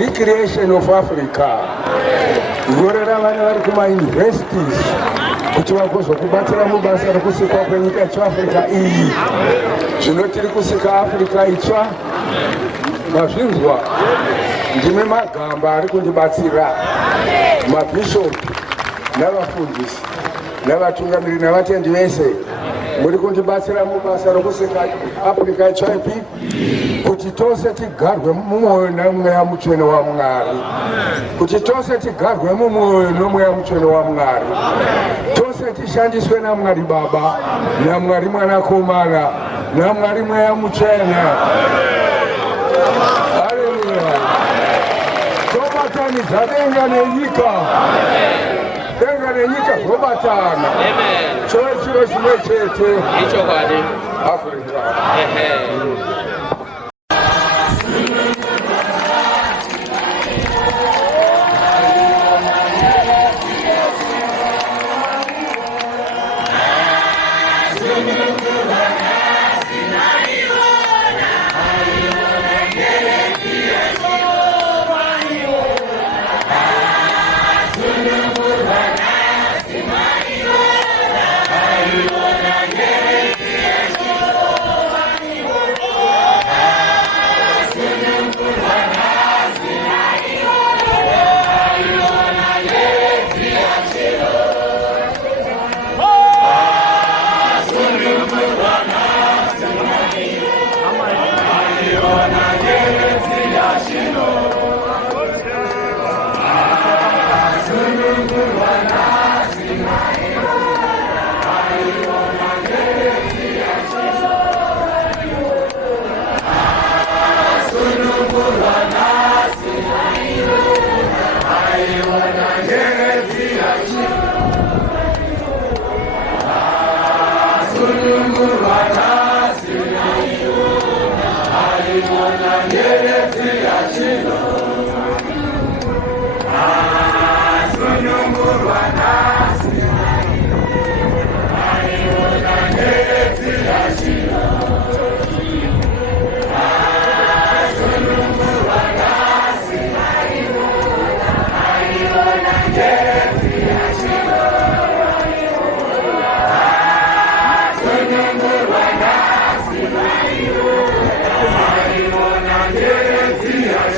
recreation of Africa. Gorera vana vari kuma universities kuti vagozokubatsira mubasa rekusikwa kwenyika yechiAfrica iyi. Zvino tiri kusika Africa itsva. Mazvinzwa ndime magamba ari kundibatsira mabhishop navafundisi navatungamiriri navatendi vese muri kundibatsira mubasa rokusika Africa itsva ipi kuti tose tigarwe mumwoyo namweya mutsvene waMwari, kuti tose tigarwe mumwoyo nomweya mutsvene waMwari, tose tishandiswe naMwari Baba naMwari Mwanakomana naMwari Mweya Mutsvene. Haleluya. Tobatanidza denga nenyika, denga nenyika zvobatana. Chove chiro chimwe chete, Africa.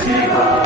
Shiva.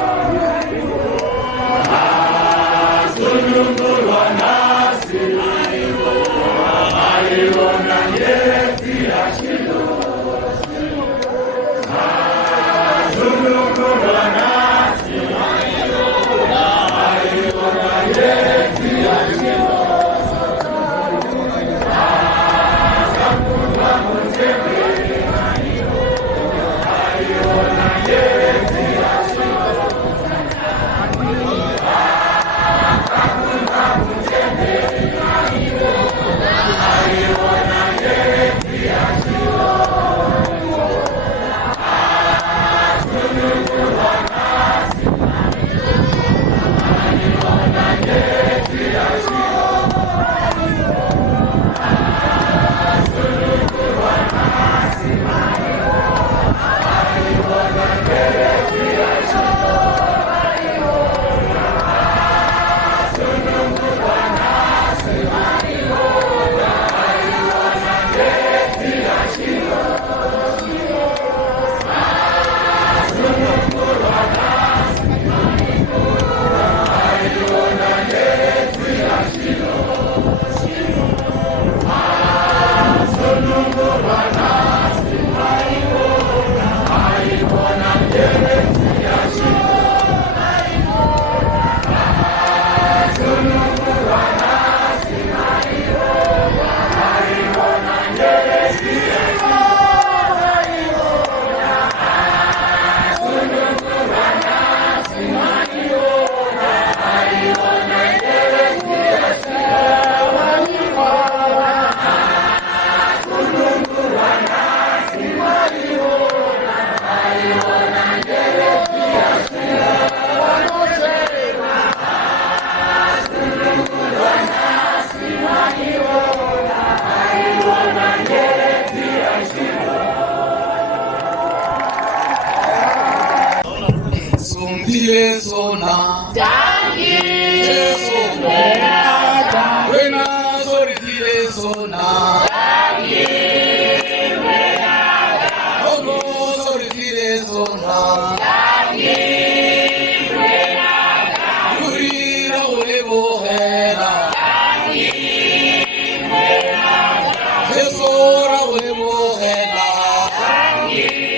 Zumtile sona Tangi Sona Wena Zoritile sona Tangi Wena Ogo Zoritile sona Tangi Wena Urira Urebo Hera Tangi Wena Esora Urebo Hera Tangi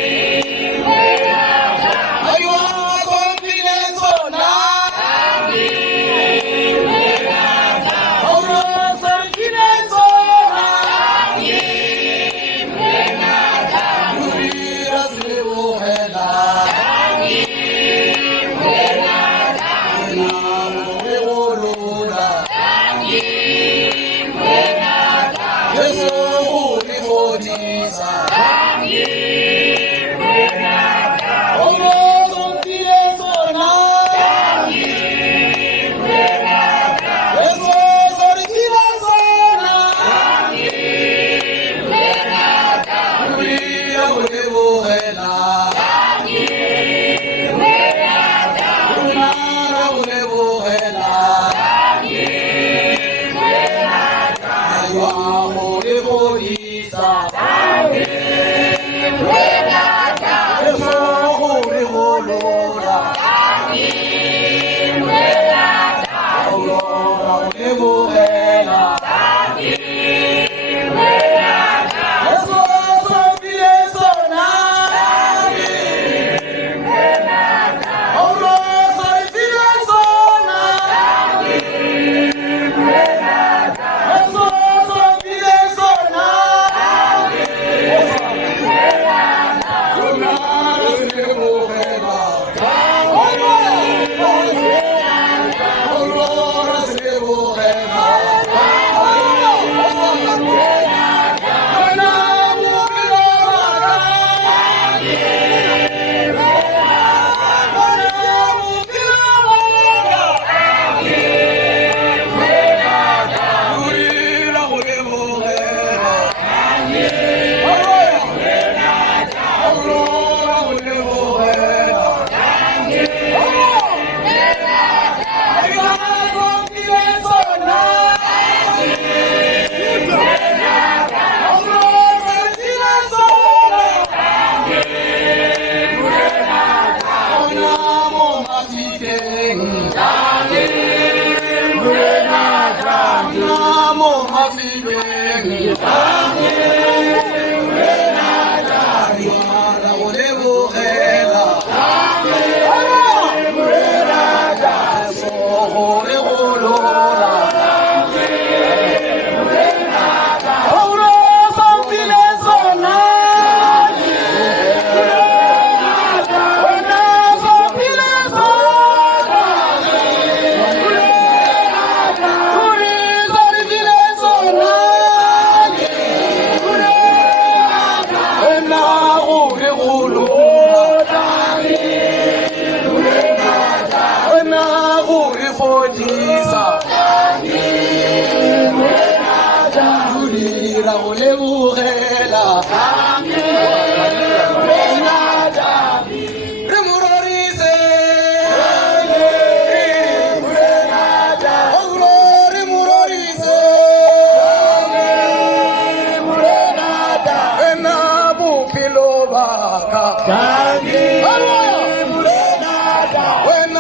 When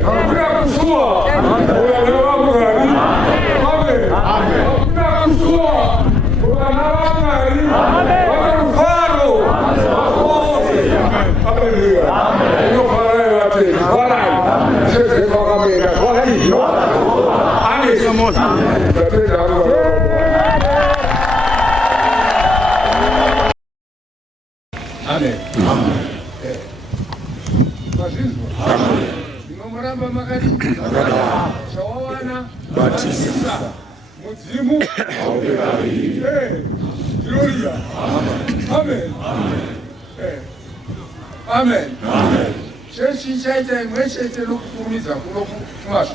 Hakuna kusua. Unaelewa mwari? Amen. Hakuna kusua. Unaelewa mwari? Wakarufaro. Haleluya. Unofara yote. Warai. Sisi kwa kamera. Kwa hiyo. Ani samosi. Tatenda Amen. Maramba magharibi shawana batisa muzimu gloria amen amen cheshi chaita mweshete lokufumiza kuloku mwasu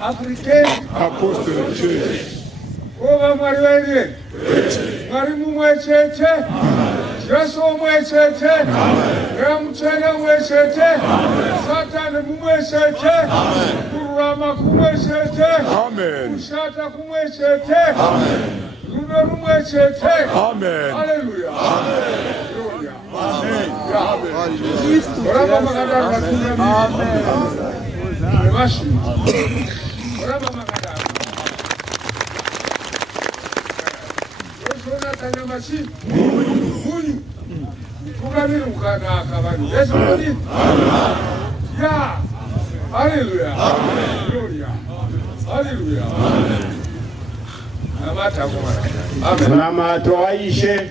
African Apostolic Church. Oba mwari wene. Mwari mwechete. Yesu mwechete. Mchana mwechete. Satani mwechete. Kurama mwechete. Amen. Ushata mwechete. Amen. Runo mwechete. Amen. Hallelujah. Hallelujah. Amen. Oraba magada matuna. Amen. Washi. Oraba magada. Osona tanyamashi. Munyu. Kugamira ukana akabani. Yesu ni. Ya. Hallelujah. Gloria. Hallelujah. Amata kwa. Amen. Mama tuaishe.